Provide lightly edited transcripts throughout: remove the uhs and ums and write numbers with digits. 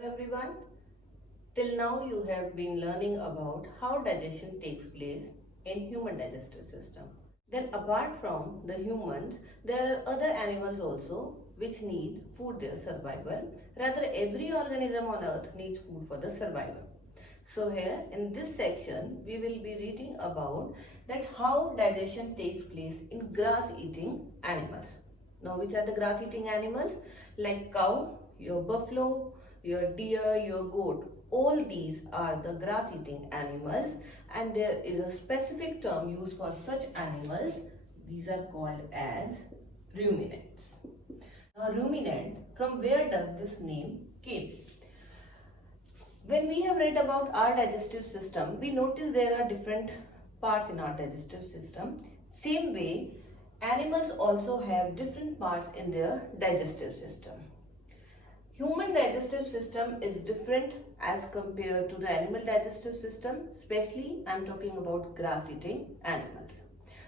Hello everyone. Till now you have been learning about how digestion takes place in human digestive system. Then apart from the humans, there are other animals also which need food their survival. Rather, every organism on earth needs food for the survival. So here in this section we will be reading about that how digestion takes place in grass eating animals. Now which are the grass eating animals? Like cow, your buffalo, your deer, your goat. All these are the grass eating animals, and there is a specific term used for such animals. These are called as ruminants. Now ruminant, from where does this name came? When we have read about our digestive system, we notice there are different parts in our digestive system. Same way, animals also have different parts in their digestive system. Human digestive system is different as compared to the animal digestive system, especially I am talking about grass eating animals.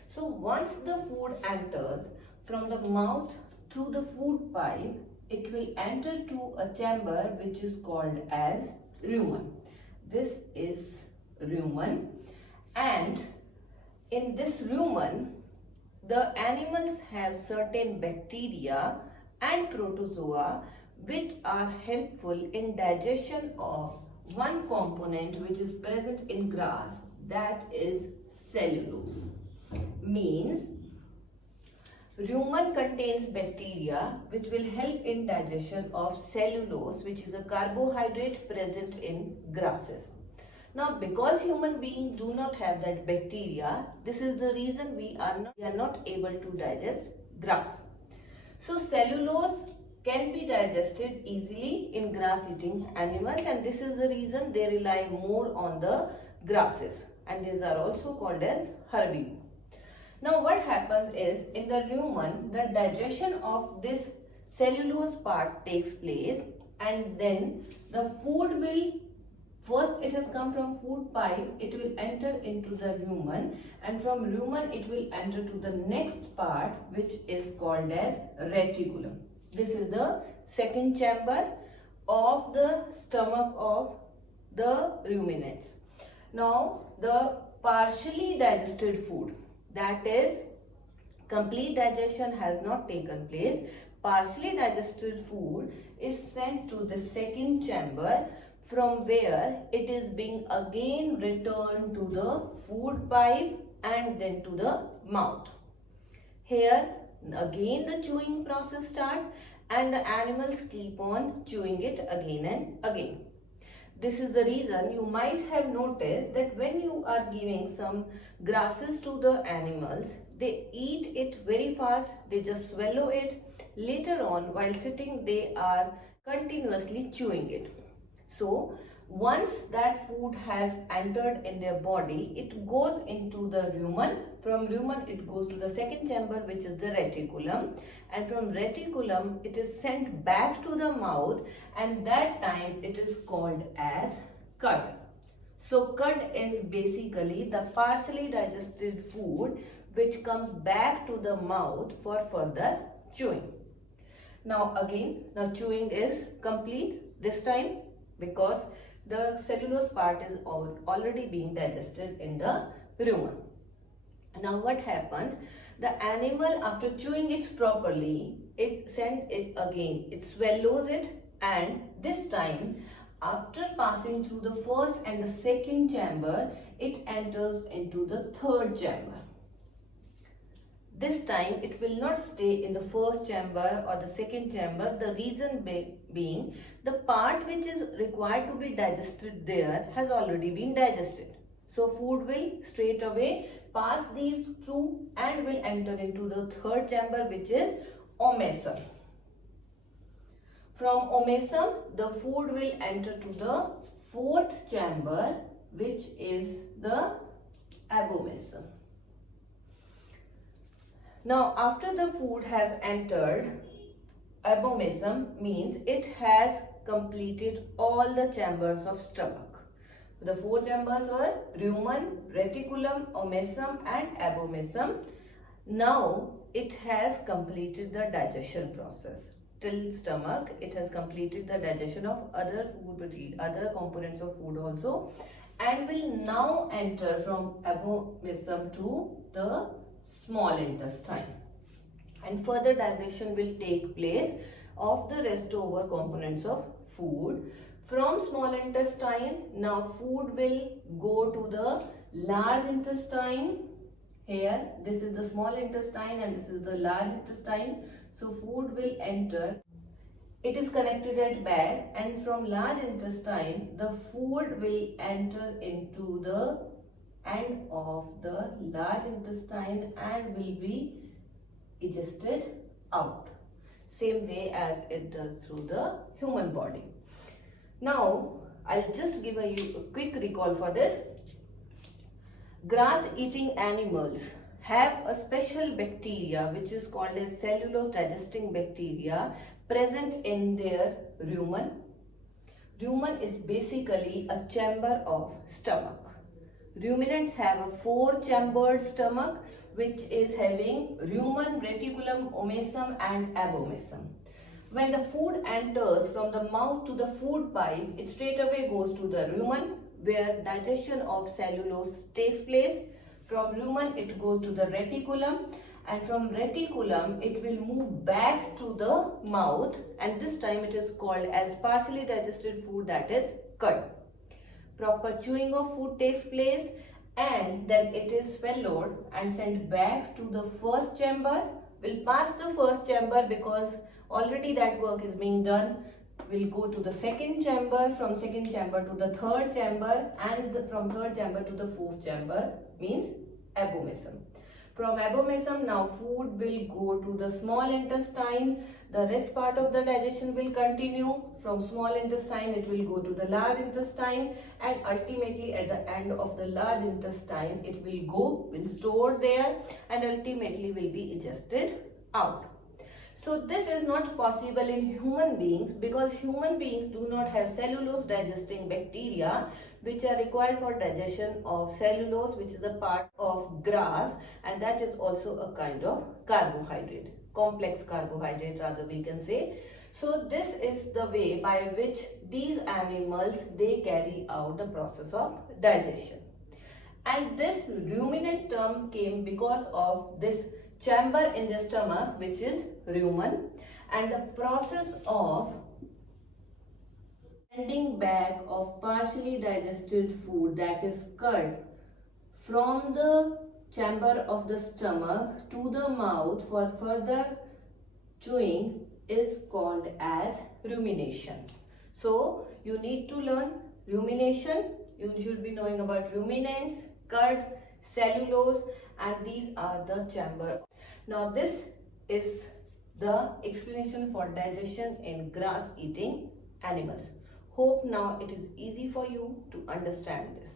So once the food enters from the mouth through the food pipe, it will enter to a chamber which is called as rumen. This is rumen, and in this rumen the animals have certain bacteria and protozoa which are helpful in digestion of one component which is present in grass, that is cellulose. Means rumen contains bacteria which will help in digestion of cellulose, which is a carbohydrate present in grasses. Now because human beings do not have that bacteria, this is the reason we are not able to digest grass. So cellulose can be digested easily in grass eating animals, and this is the reason they rely more on the grasses, and these are also called as herbivores. Now what happens is, in the rumen, the digestion of this cellulose part takes place, and then the food will, first it has come from food pipe, it will enter into the rumen, and from rumen it will enter to the next part which is called as reticulum. This is the second chamber of the stomach of the ruminants. Now the partially digested food, that is complete digestion has not taken place, partially digested food is sent to the second chamber, from where it is being again returned to the food pipe and then to the mouth. Here again the chewing process starts, and the animals keep on chewing it again and again. This is the reason you might have noticed that when you are giving some grasses to the animals, they eat it very fast, they just swallow it. Later on, while sitting, they are continuously chewing it. So once that food has entered in their body, it goes into the rumen. From rumen it goes to the second chamber, which is the reticulum, and from reticulum it is sent back to the mouth, and that time it is called as cud. So cud is basically the partially digested food which comes back to the mouth for further chewing. Now chewing is complete this time, because the cellulose part is already being digested in the rumen. Now what happens? The animal, after chewing it properly, it sends it again, it swallows it, and this time after passing through the first and the second chamber, it enters into the third chamber. This time it will not stay in the first chamber or the second chamber. The reason being, the part which is required to be digested there has already been digested. So food will straight away pass these through and will enter into the third chamber, which is omasum. From omasum, the food will enter to the fourth chamber, which is the abomasum. Now after the food has entered abomasum, means it has completed all the chambers of stomach. The four chambers were rumen, reticulum, omasum and abomasum. Now it has completed the digestion process. till stomach, it has completed the digestion of other food, other components of food also, and will now enter from abomasum to the small intestine. And further digestion will take place of the leftover components of food. From small intestine, now food will go to the large intestine. Here, this is the small intestine and this is the large intestine. So food will enter. It is connected at back, and from large intestine, the food will enter into the end of the large intestine and will be digested out. Same way as it does through the human body. Now, I'll just give a quick recall for this. Grass eating animals have a special bacteria which is called as cellulose digesting bacteria present in their rumen. Rumen is basically a chamber of stomach. Ruminants have a 4-chambered stomach which is having rumen, reticulum, omasum and abomasum. When the food enters from the mouth to the food pipe, it straight away goes to the rumen where digestion of cellulose takes place. From rumen it goes to the reticulum, and from reticulum it will move back to the mouth, and this time it is called as partially digested food, that is cud. Proper chewing of food takes place and then it is swallowed and sent back to the first chamber. Will pass the first chamber because already that work is being done. Will go to the second chamber, from second chamber to the third chamber, and from third chamber to the fourth chamber, means abomasum. From abomasum, now food will go to the small intestine. The rest part of the digestion will continue. From small intestine, it will go to the large intestine, and ultimately at the end of the large intestine, it will store there, and ultimately will be digested out. So this is not possible in human beings because human beings do not have cellulose digesting bacteria which are required for digestion of cellulose, which is a part of grass, and that is also a kind of carbohydrate, complex carbohydrate rather we can say. So this is the way by which these animals, they carry out the process of digestion. And this ruminant term came because of this chamber in the stomach which is rumen, and the process of sending back of partially digested food, that is cud, from the chamber of the stomach to the mouth for further chewing is called as rumination. So you need to learn rumination. You should be knowing about ruminants, cud, cellulose, and these are the chamber. Now this is the explanation for digestion in grass eating animals. Hope now it is easy for you to understand this.